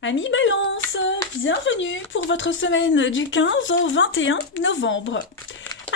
Amis Balance, bienvenue pour votre semaine du 15 au 21 novembre.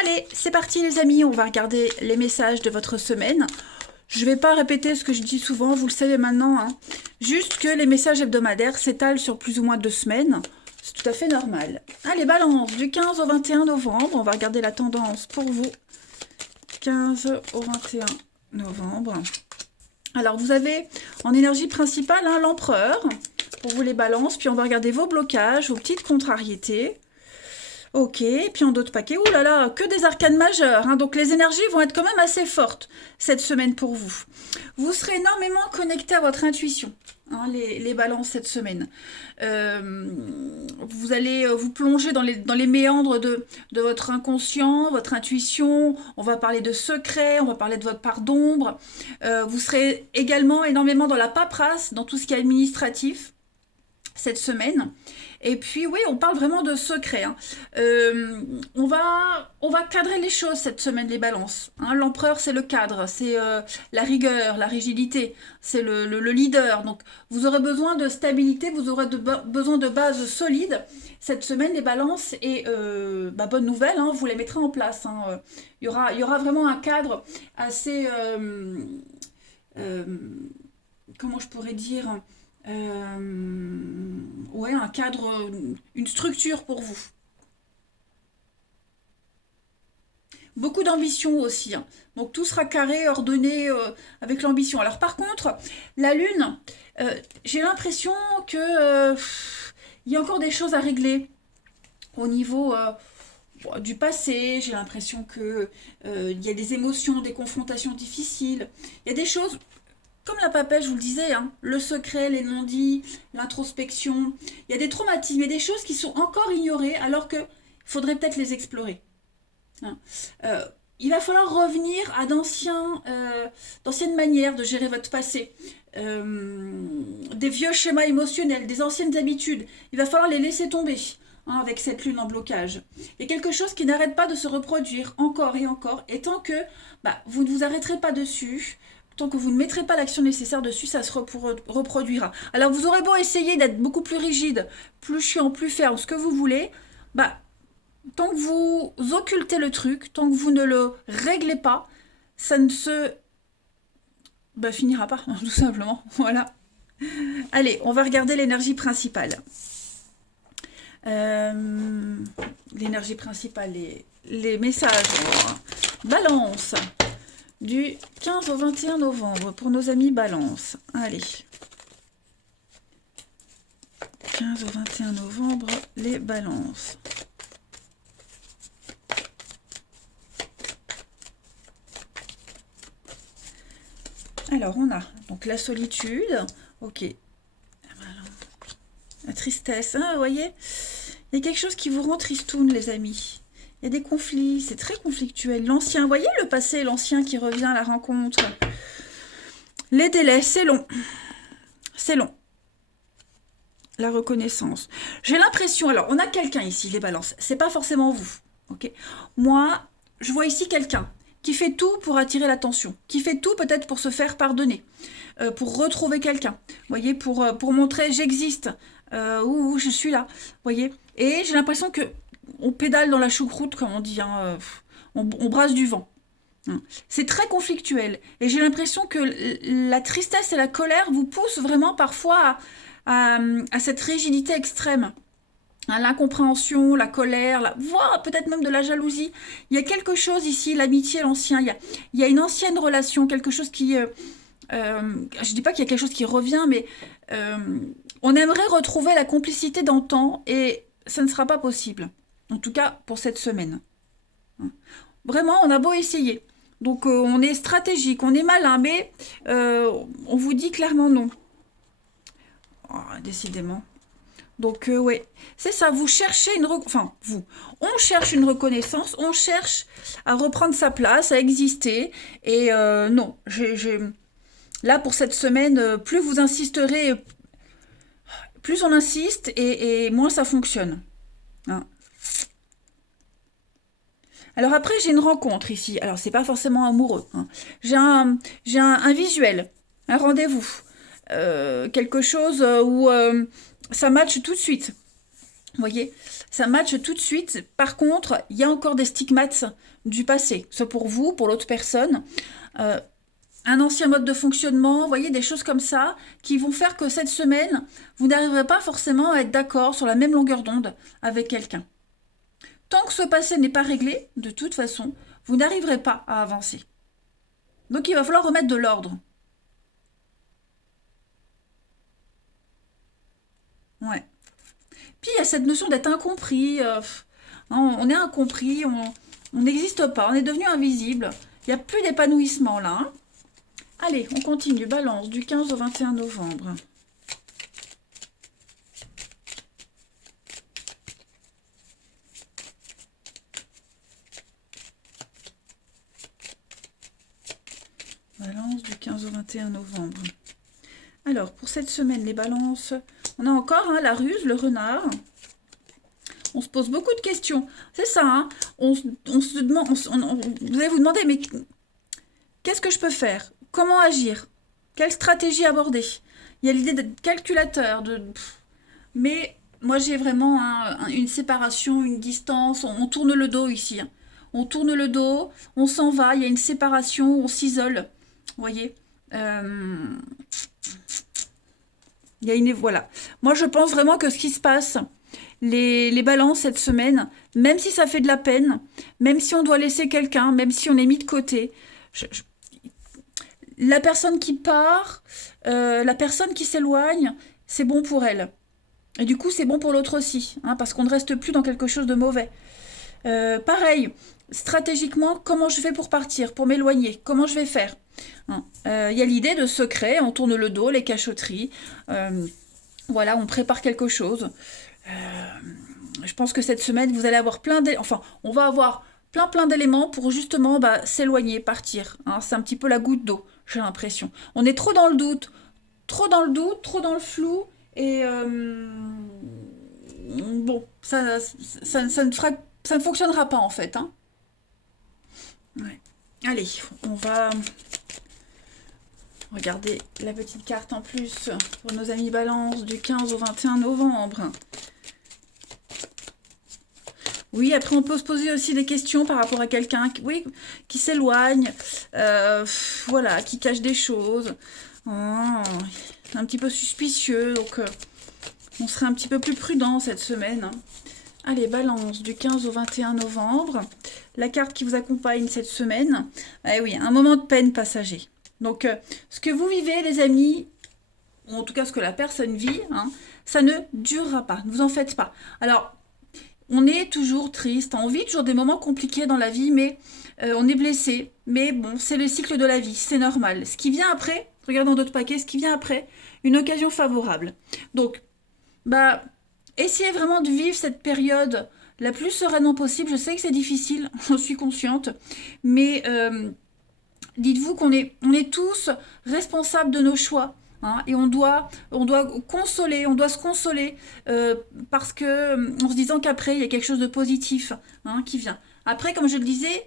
Allez, c'est parti les amis, on va regarder les messages de votre semaine. Je ne vais pas répéter ce que je dis souvent, vous le savez maintenant, hein. Juste que les messages hebdomadaires s'étalent sur plus ou moins 2 semaines. C'est tout à fait normal. Allez, Balance, du 15 au 21 novembre, on va regarder la tendance pour vous. 15 au 21 novembre. Alors, vous avez en énergie principale hein, l'empereur, pour vous les balances, puis on va regarder vos blocages, vos petites contrariétés. Ok, puis en d'autres paquets, ouh là là, que des arcanes majeures, hein, donc les énergies vont être quand même assez fortes cette semaine pour vous. Vous serez énormément connecté à votre intuition, hein, les balances cette semaine. Vous allez vous plonger dans les méandres de votre inconscient, votre intuition, on va parler de secrets, on va parler de votre part d'ombre. Vous serez également énormément dans la paperasse, dans tout ce qui est administratif cette semaine. Et puis oui, on parle vraiment de secret, hein. On va cadrer les choses cette semaine, les balances, hein. L'empereur, c'est le cadre, c'est la rigueur, la rigidité, c'est le leader. Donc vous aurez besoin de stabilité, vous aurez besoin de bases solides cette semaine, les balances. Et bonne nouvelle, hein, vous les mettrez en place, hein. Il y aura vraiment un cadre assez... euh, comment je pourrais dire ouais, un cadre, une structure pour vous. Beaucoup d'ambition aussi, hein. Donc tout sera carré, ordonné avec l'ambition. Alors par contre, la Lune, j'ai l'impression que il y a encore des choses à régler au niveau du passé. J'ai l'impression que il y a des émotions, des confrontations difficiles. Il y a des choses comme la papelle, je vous le disais, hein, le secret, les non-dits, l'introspection. Il y a des traumatismes et des choses qui sont encore ignorées alors qu'il faudrait peut-être les explorer, hein. Euh, il va falloir revenir à d'anciennes manières de gérer votre passé, des vieux schémas émotionnels, des anciennes habitudes. Il va falloir les laisser tomber, hein, avec cette lune en blocage. Il y a quelque chose qui n'arrête pas de se reproduire encore et encore, et tant que vous ne vous arrêterez pas dessus, tant que vous ne mettrez pas l'action nécessaire dessus, ça se reproduira. Alors vous aurez beau essayer d'être beaucoup plus rigide, plus chiant, plus ferme, ce que vous voulez, tant que vous occultez le truc, tant que vous ne le réglez pas, ça ne se finira pas, tout simplement. Voilà. Allez, on va regarder l'énergie principale. L'énergie principale, les messages. Balance. Du 15 au 21 novembre pour nos amis Balance. Allez. 15 au 21 novembre, les Balances. Alors, on a donc la solitude. Ok. La tristesse. Hein, vous voyez, il y a quelque chose qui vous rend tristoun, les amis. Il y a des conflits, c'est très conflictuel. L'ancien, vous voyez le passé, l'ancien qui revient à la rencontre. Les délais, c'est long. C'est long. La reconnaissance. J'ai l'impression, alors on a quelqu'un ici, les balances, c'est pas forcément vous. Ok. Moi, je vois ici quelqu'un qui fait tout pour attirer l'attention, qui fait tout peut-être pour se faire pardonner, pour retrouver quelqu'un, vous voyez, pour montrer j'existe, ou je suis là, vous voyez. Et j'ai l'impression que on pédale dans la choucroute, comme on dit, hein, on brasse du vent. C'est très conflictuel. Et j'ai l'impression que la tristesse et la colère vous poussent vraiment parfois à cette rigidité extrême. Hein, l'incompréhension, la colère, voire peut-être même de la jalousie. Il y a quelque chose ici, l'amitié, l'ancien. Il y a une ancienne relation, quelque chose qui... je dis pas qu'il y a quelque chose qui revient, mais on aimerait retrouver la complicité d'antan et ça ne sera pas possible. En tout cas, pour cette semaine. Vraiment, on a beau essayer. Donc, on est stratégique, on est malin, mais on vous dit clairement non. Oh, décidément. Donc, ouais, c'est ça, vous cherchez enfin, on cherche une reconnaissance, on cherche à reprendre sa place, à exister. Et non, là, pour cette semaine, plus vous insisterez, plus on insiste et moins ça fonctionne. Hein. Alors après, j'ai une rencontre ici. Alors, c'est pas forcément amoureux, hein. J'ai un visuel, un rendez-vous. quelque chose où ça match tout de suite. Vous voyez, ça match tout de suite. Par contre, il y a encore des stigmates du passé. Soit pour vous, pour l'autre personne. Euh, un ancien mode de fonctionnement, vous voyez, des choses comme ça, qui vont faire que cette semaine, vous n'arriverez pas forcément à être d'accord sur la même longueur d'onde avec quelqu'un. Tant que ce passé n'est pas réglé, de toute façon, vous n'arriverez pas à avancer. Donc il va falloir remettre de l'ordre. Ouais. Puis il y a cette notion d'être incompris. On est incompris, on n'existe pas, on est devenu invisible. Il n'y a plus d'épanouissement là. Hein. Allez, on continue. Balance du 15 au 21 novembre. Balance du 15 au 21 novembre. Alors, pour cette semaine, les balances, on a encore hein, la ruse, le renard. On se pose beaucoup de questions. C'est ça, hein, on se demande, vous allez vous demander, mais qu'est-ce que je peux faire? Comment agir? Quelle stratégie aborder? Il y a l'idée d'être calculateur, mais moi j'ai vraiment une séparation, une distance, on tourne le dos ici. Hein. On tourne le dos, on s'en va, il y a une séparation, on s'isole. Vous voyez il y a une... Voilà. Moi je pense vraiment que ce qui se passe, les balances cette semaine, même si ça fait de la peine, même si on doit laisser quelqu'un, même si on est mis de côté, la personne qui part, la personne qui s'éloigne, c'est bon pour elle. Et du coup, c'est bon pour l'autre aussi, hein, parce qu'on ne reste plus dans quelque chose de mauvais. Pareil, stratégiquement, comment je fais pour partir, pour m'éloigner? Comment je vais faire? Il y a l'idée de secret, on tourne le dos, les cachotteries. Voilà, on prépare quelque chose. Je pense que cette semaine, vous allez avoir plein d'éléments. Enfin, on va avoir plein d'éléments pour justement s'éloigner, partir. Hein. C'est un petit peu la goutte d'eau, j'ai l'impression. On est trop dans le doute, trop dans le flou. Et bon, ça ne fonctionnera pas en fait. Hein. Ouais. Allez, on va regarder la petite carte en plus pour nos amis Balance du 15 au 21 novembre. Oui, après on peut se poser aussi des questions par rapport à quelqu'un qui s'éloigne, voilà, qui cache des choses. Oh, un petit peu suspicieux, donc on serait un petit peu plus prudent cette semaine. Hein. Allez, Balance du 15 au 21 novembre. La carte qui vous accompagne cette semaine. Eh oui, un moment de peine passager. Donc, ce que vous vivez, les amis, ou en tout cas ce que la personne vit, hein, ça ne durera pas. Ne vous en faites pas. Alors, on est toujours triste, on vit toujours des moments compliqués dans la vie, mais on est blessé. Mais bon, c'est le cycle de la vie, c'est normal. Ce qui vient après, regardons d'autres paquets, ce qui vient après, une occasion favorable. Donc, essayez vraiment de vivre cette période la plus sereinement possible. Je sais que c'est difficile, j'en suis consciente, mais dites-vous qu'on est tous responsables de nos choix. Hein, et on doit consoler, on doit se consoler parce que en se disant qu'après il y a quelque chose de positif hein, qui vient. Après, comme je le disais,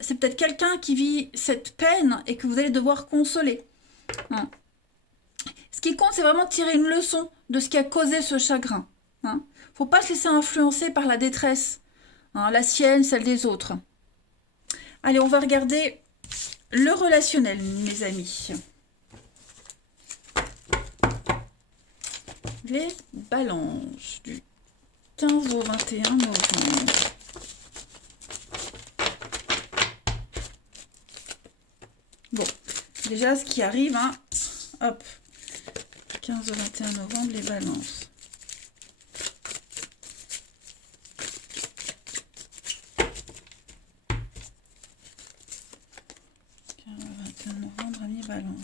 c'est peut-être quelqu'un qui vit cette peine et que vous allez devoir consoler. Hein. Ce qui compte, c'est vraiment de tirer une leçon de ce qui a causé ce chagrin. Hein. Faut pas se laisser influencer par la détresse, hein, la sienne, celle des autres. Allez, on va regarder le relationnel, mes amis. Les balances du 15 au 21 novembre. Bon, déjà ce qui arrive, hein, hop, 15 au 21 novembre, les balances. Novembre, amis Balance.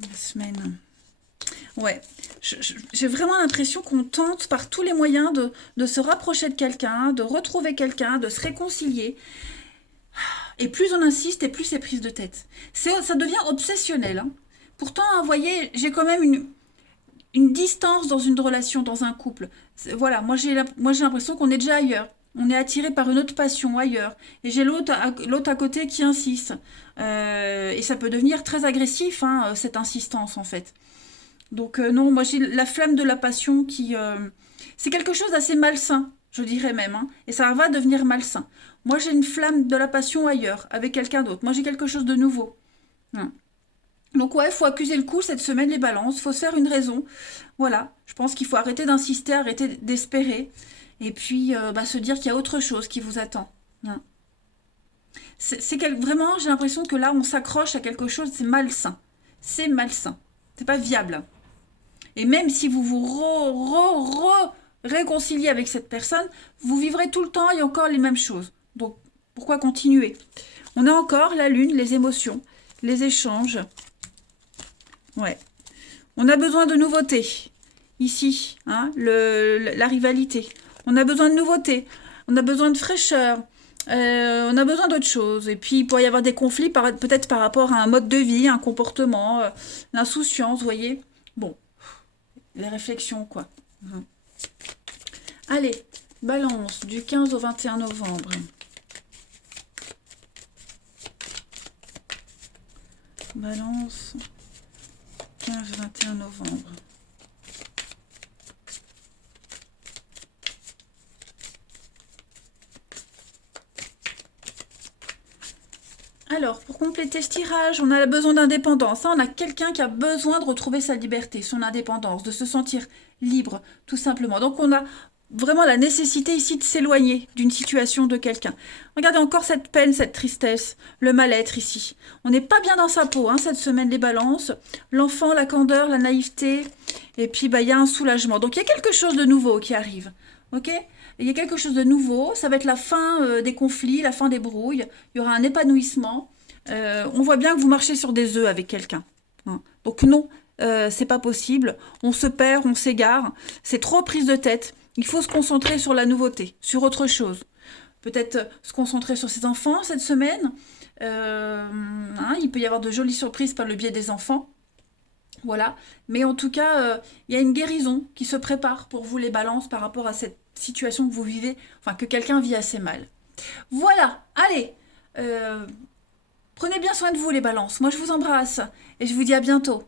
La semaine. Ouais, j'ai vraiment l'impression qu'on tente par tous les moyens de se rapprocher de quelqu'un, de retrouver quelqu'un, de se réconcilier. Et plus on insiste, et plus c'est prise de tête. Ça devient obsessionnel. Hein. Pourtant, vous voyez, j'ai quand même une distance dans une relation, dans un couple. Voilà, moi j'ai l'impression qu'on est déjà ailleurs. On est attiré par une autre passion ailleurs. Et j'ai l'autre à côté qui insiste. Et ça peut devenir très agressif, hein, cette insistance, en fait. Donc non, moi j'ai la flamme de la passion qui... c'est quelque chose d'assez malsain, je dirais même. Hein, et ça va devenir malsain. Moi j'ai une flamme de la passion ailleurs, avec quelqu'un d'autre. Moi j'ai quelque chose de nouveau. Hein. Donc ouais, il faut accuser le coup cette semaine, les balances. Il faut se faire une raison. Voilà, je pense qu'il faut arrêter d'insister, arrêter d'espérer. Et puis se dire qu'il y a autre chose qui vous attend. Hein. Vraiment, j'ai l'impression que là, on s'accroche à quelque chose, c'est malsain. C'est malsain. C'est pas viable. Et même si vous vous réconciliez avec cette personne, vous vivrez tout le temps et encore les mêmes choses. Donc, pourquoi continuer? On a encore la lune, les émotions, les échanges. Ouais. On a besoin de nouveautés. Ici, hein, la rivalité. On a besoin de nouveautés. On a besoin de fraîcheur. On a besoin d'autre chose. Et puis, il pourrait y avoir des conflits, peut-être par rapport à un mode de vie, un comportement, l'insouciance, vous voyez. Bon, les réflexions, quoi. Allez, balance, du 15 au 21 novembre. Balance, 15-21 novembre. Alors, pour compléter ce tirage, on a besoin d'indépendance. On a quelqu'un qui a besoin de retrouver sa liberté, son indépendance, de se sentir libre, tout simplement. Donc, on a vraiment la nécessité ici de s'éloigner d'une situation de quelqu'un. Regardez encore cette peine, cette tristesse, le mal-être ici. On n'est pas bien dans sa peau, hein, cette semaine, les balances. L'enfant, la candeur, la naïveté, et puis il y a un soulagement. Donc, il y a quelque chose de nouveau qui arrive, ok ? Il y a quelque chose de nouveau, ça va être la fin des conflits, la fin des brouilles, il y aura un épanouissement. On voit bien que vous marchez sur des œufs avec quelqu'un. Hein. Donc non, c'est pas possible, on se perd, on s'égare, c'est trop prise de tête. Il faut se concentrer sur la nouveauté, sur autre chose. Peut-être se concentrer sur ses enfants cette semaine. Il peut y avoir de jolies surprises par le biais des enfants. Voilà, mais en tout cas, il y a une guérison qui se prépare pour vous les balances par rapport à cette situation que vous vivez, enfin que quelqu'un vit assez mal. Voilà, allez, prenez bien soin de vous les balances. Moi je vous embrasse et je vous dis à bientôt.